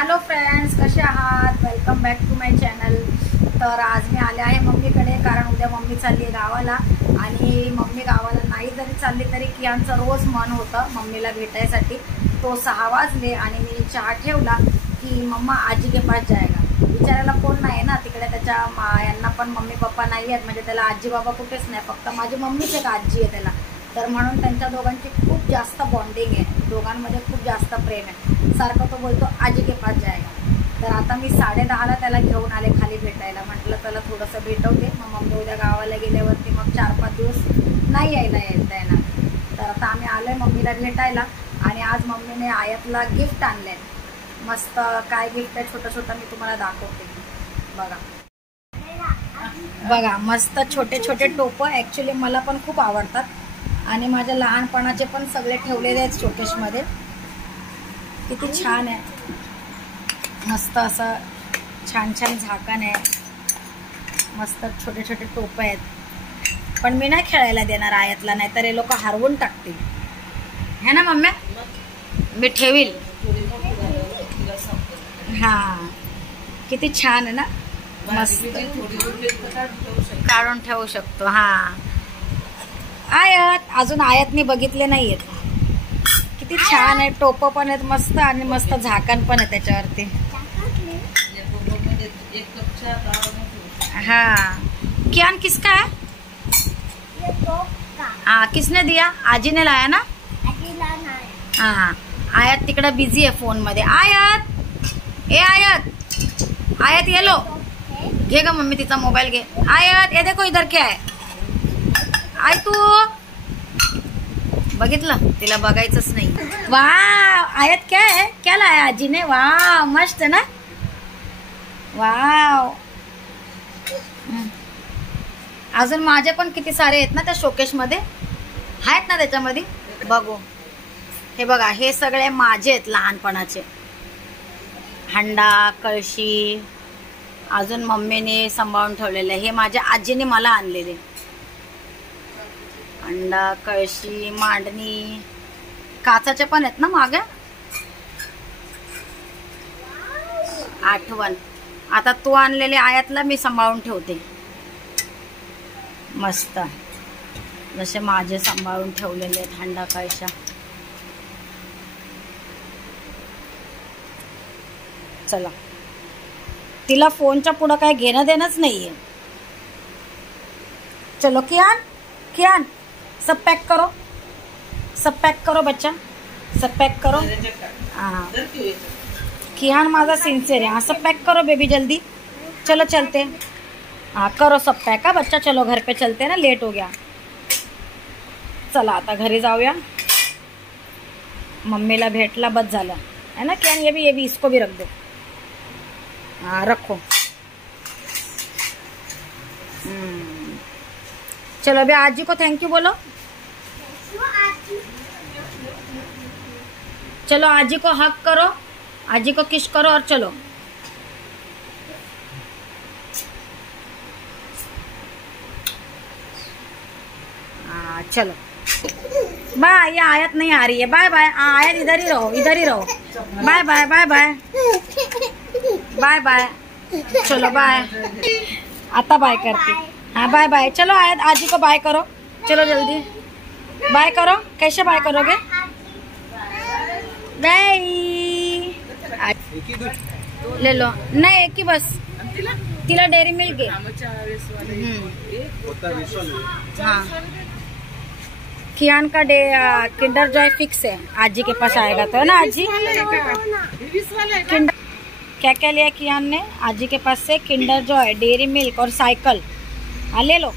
Hello friends, कसे आहात? Welcome back to my channel. तर आज मी आले आहे मम्मीकडे, कारण उद्या मम्मी चालली आहे गावाला. आणि मम्मी गावाला नाही जरी चालली तरी कियांचं रोज मन होतं मम्मीला भेटायसाठी. तो 6 वाजले आणि मी चहा ठेवला की मम्मा आजी के पास जाएगा. विचारायला कोण नाही ना तिकडे, त्याच्या यांना पण मम्मी पप्पा नाही आहेत, म्हणजे त्याला आजी बाबा कुठेच नाही, फक्त माझी मम्मीच एक आजी आहे त्याला. तर म्हणून त्यांच्या दोघांची खूप जास्त बॉन्डिंग आहे, दोघांमध्ये खूप जास्त प्रेम आहे. सारखं तो बोलतो आजी के पास जाएगा. तर आता मी 10:30ला त्याला घेऊन आले खाली भेटायला. म्हटलं त्याला थोडंसं भेटवते, मग मम्मी उद्या गावाला गेल्यावरती मग 4-5 दिवस नाही येणार. तर आता आम्ही आलोय मम्मीला भेटायला. आणि आज मम्मीने आयातला गिफ्ट आणलंय. मस्त काय गिफ्ट आहे, छोटं छोटं मी तुम्हाला दाखवते. बघा मस्त छोटे छोटे टोपं. ॲक्च्युली मला पण खूप आवडतात आणि माझ्या लहानपणाचे पण सगळे ठेवलेले आहेत शोकेशमध्ये. किती छान आहे, मस्त असं छान छान झाकण आहे, मस्त छोटे छोटे टोपं आहेत. पण मी नाही खेळायला देणार आयातला, नाही तर हे लोक हरवून टाकतील, है ना मम्मी? मी ठेवील. हां, किती छान आहे ना, मस्त काढून ठेवू शकतो. हां, आयात अजून आयातनी बघितले नाहीयेत. किती छान आहे, टोपं पण आहेत मस्त आणि मस्त झाकण पण आहे त्याच्यावरती. हाँ, कियान किसका है? हाँ, किसने दिया? आजी ने लाया ना. हाँ, आयात तिकडे बिझी आहे फोन मध्ये. आयात, ए आयात, आयात ये लो, घे ग मम्मी तिचा मोबाईल घे. आयात ये देखो इधर क्या है. आय तू बघितलं, तिला बघायचंच नाही. वाव, आयात क्या है, क्या लाया आजी ने? वाव, मस्त ना. वाव, अजून माझे पण किती सारे आहेत ना त्या शोकेश मध्ये, आहेत ना त्याच्यामध्ये. बघू, हे बघा, हे सगळे माझे आहेत लहानपणाचे. हंडा, कळशी, अजून मम्मीने सांभाळून ठेवलेले. हे माझ्या आजीने मला आणलेले. अंडा, कळशी, मांडणी, काचाचे पण आहेत ना मागे. आठवण. आता तू आणलेले आयातला मी सांभाळून ठेवते, मस्त जसे माझे सांभाळून ठेवलेले आहेत हंडा, कळशा. चला, तिला फोनच्या पुढं काय घेणं देणंच नाहीये. चलो कियान, कियान सब पैक करो, सब पैक करो बच्चा, सब पैक करो. हाँ, कियान माझा सिंसियर है. हाँ, सब पैक करो बेबी जल्दी. चलो चलते. हाँ, करो सब पैक. हा बच्चा, चलो घर पे चलते ना, लेट हो गया. चला आता घरी जाऊया. मम्मीला भेटला बस झालं है ना. कियान ये भी इसको भी रख दो. हाँ रखो. चलो अभी आजी को थैंक यू बोलो. चलो आजी को हक करो, आजी को किस करो और चलो. हाँ चलो बाय. ये आयत नहीं आ रही है. Bye bye. आयत इधर ही रहो, इधर ही रहो. Bye bye, bye bye, bye bye. चलो बाय. आता बाय करती. हाँ बाय बाय. चलो आयत, आजी को बाय करो. चलो जल्दी बाय करो. कैसे बाय करोगे? बाय. ले लो. नहीं, एक ही बस. तिला डेअरी मिल्क आहे. हाँ, कियान का किंडर जॉय फिक्स है. आजी के पास आएगा तो, है ना आजी? किंडर क्या क्या लिया कियान ने आजी के पास से? किंडर जॉय, डेयरी मिल्क और साइकिल. हाँ ले लो.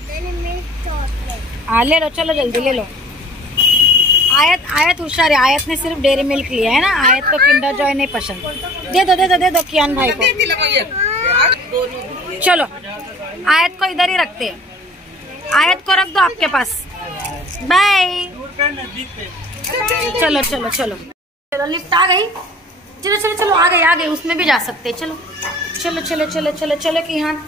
हाँ ले लो, चलो जल्दी ले लो. आयत होशियार है. आयत ने सिर्फ डेयरी मिल्क लिया है ना. आयत को किंडर जॉय नहीं पसंद. दे दो, दे दो, दे दो कियान भाई को. चलो आयत को इधर ही रखते हैं. आयत को रख दो आपके पास. बाय. चलो चलो चलो चलो, लिफ्ट आ गई. चलो चलो चलो, आ गई, उसमें भी जा सकते. चलो चलो चलो चलो चलो चलो कियान.